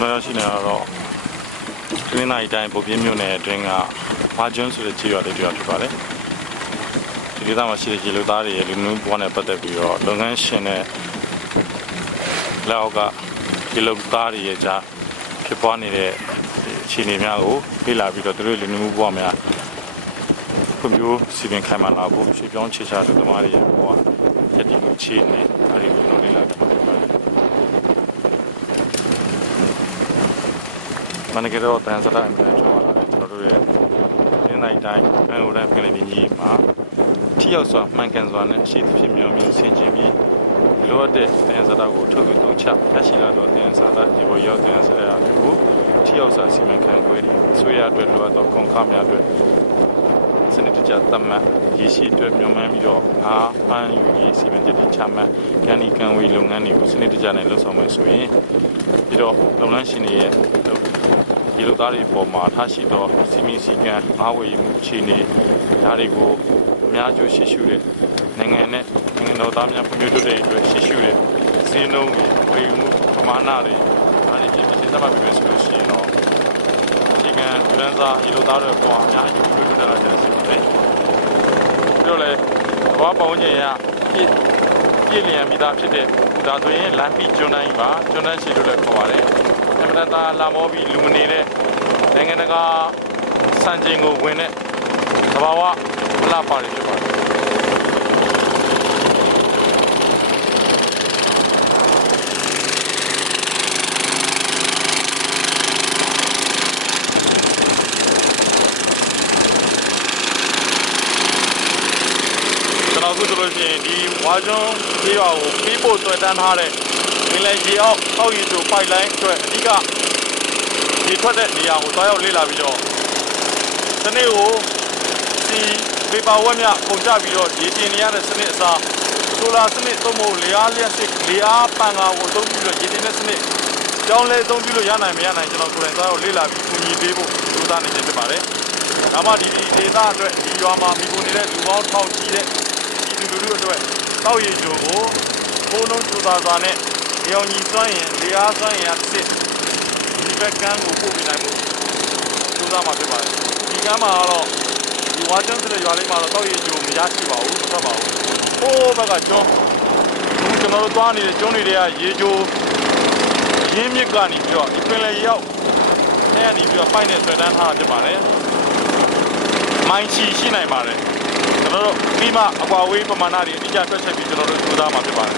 ကျွန်တော်ရောက်ရှိနေတာတော့ခရင်းနိုင်တိုင်းပုံပြင်းမြို့နယ်အတွင်းကဘာကျွန်းဆိုတဲ့ခြေရွာလေးတစ်ရွာဖြစ်ပါတယ်ဒီဒေသမှာရှိတဲ့ရေလူသားတွေရဲ့လူမျိုးဘဝနဲ့ပတ်သက်ပြီးတော့လုပ်ငန်းရှင်နဲ့လက်အောက်ကရေလူသားတွေရဲ့ကြားဖြစ်ပွားနေတဲ့အခြေအနေများကိုလေ့လာပြီးတော့သူတို့လူမျိုးဘဝများဖွံ့ဖြိုးစီပင်ခိုင်မာလာဖို့ရှေ့ပြောင်းချေချတဲ့သမားတွေရဲ့ဘဝရည်တည်မှုအခြေအနေအဲဒီကိုလုပ်လေ့လာကြ မှာဖြစ်ပါတယ်မနကတော့တန်စတာအမြဲကျော်လာတယ်ကျွန်တော်တို့ရဲ့ဒီနိုင်တိုင်းပန်လိုတဲ့ပြည်နယ်ကြီးမှာထိရောက်စွာမှန်ကန်စွာနဲ့အရှိသဖြင့်မျိုးမျိုးဆင်ခြင်ပြီးလိုအပ်တဲ့တန်စတာကိုထုတ်ယူသုံးချရရှိလာတော့တန်စတာဒီပေါ်ရောက်တန်စတာကိုထိရောက်စွာစီမံခန့်ခွဲဆွေးရအတွက်လိုအပ်တော့ကုန်ခများအတွက်စနစ်တကျသတ်မှတ်ရရှိအတွက်မြန်မာပြီးတော့အားပန်းယူရေးစီမံချက်တွေချမှတ်ကန်ဒီကန်ဝေလုပ်ငန်းတွေကိုစနစ်တကျနဲ့လုပ်ဆောင်မယ်ဆိုရင်ပြီးတော့လုပ်ငန်းရှင်တွေရဲ့ ဒီလိုသားတွေပေါ်မှာထားရှိသောစီမင်းစည်းကမ်းအားဝယ်မှုအခြေအနေဒါတွေကိုအများကျိုးရှိရှုတဲ့နိုင်ငံနဲ့နိုင်ငံတော်သားများဖွံ့ဖြိုးတိုးတက်ရေးအတွက်ရှိရှုတဲ့စည်းလုံးတွေဝယ်မှုပမာဏတွေဒါတွေဖြစ်ဖြစ်သတ်မှတ်ပြီးဆိုလို့ရှိရင်တော့အခြေခံဒန်းစားဒီလိုသားတွေပေါ်အများကြီးဖွံ့ဖြိုးတိုးတက်လာတဲ့စီမံတယ်ပြီးတော့လေဘာပေါင်းကျင်ရပြည့်ပြည့်လျံမိသားဖြစ်တဲ့ဒါဆိုရင်လမ်းပြီးကျွန်းတိုင်းပါကျွန်းတိုင်းရှိလို့လည်းခေါ်ပါတယ် အမတန်လာမောပြီးလူမနေတဲ့နိုင်ငံတကာစံချိန်ကိုဝင်တဲ့သဘာဝအလားပါတွေဖြစ်ပါတယ်ကျွန်တော်အခုဆိုလို့ရှိရင်ဒီဝါကျွန်းပြေးရွာကိုပြေးဖို့သွယ်တန်းထားတဲ့ ပင်လယ်ရေအောက်အောက်ရီဆိုပိုက်လိုင်းအတွက်အဓိကရေထွက်တဲ့နေရာကိုတွားရောက်လေ့လာပြီးတော့ဒီနေ့ကိုစီပေပါဝက်မြပုံကြပြီးတော့ရေတင်နေရတဲ့စနစ်အစားဆိုလာစနစ်သုံးဖို့လေအားလျက်စစ်လေအားပန်ကာကိုသုံးပြီးတော့ရေတင်တဲ့စနစ်ကြောင်းလဲသုံးပြီးလို့ရနိုင်မရနိုင်ကျွန်တော်ကိုယ်တိုင်တွားရောက်လေ့လာပြီးကူညီပေးဖို့ကြိုးစားနေခြင်းဖြစ်ပါတယ်။ဒါမှဒီဒီဒေသအတွက်ဒီရွာမှာမိဖို့နေတဲ့လူပေါင်းထောင်ချီတဲ့ဒီလူလူအတွက်တောက်ရည်ကြိုကိုဘုံလုံးကြိုးစားစွာနဲ့ ရောင်ကြီးစွမ်းရင်လေအားစွမ်းရင်အစစ်ဒီဘက်ကန်းကိုပို့ပြနိုင်မှုကြိုးစားမှာဖြစ်ပါတယ်ဒီကမ်းမှာတော့ဒီဝါကျွန်းဆိုတဲ့ရွာလေးမှာတော့တောက်ရည်ကြိုမရရှိပါဘူးမထွက်ပါဘူးဟိုးဘက်ကကျွန်းအခုကျွန်တော်တို့သွားနေတဲ့ကျွန်းတွေတွေကရေကြိုရင်းမြစ်ကနေပြီးတော့ဒီပင်လယ်ရေရောက်အဲကနေပြီးတော့ပိုက်နဲ့ဆွဲတန်းထားတာဖြစ်ပါတယ်မိုင်းချီရှိနိုင်ပါတယ်ကျွန်တော်တို့ပြီးမှအကွာဝေးပမာဏတွေအတိအကျတွက်ချက်ပြီးကျွန်တော်တို့ကြိုးစားမှာဖြစ်ပါတယ်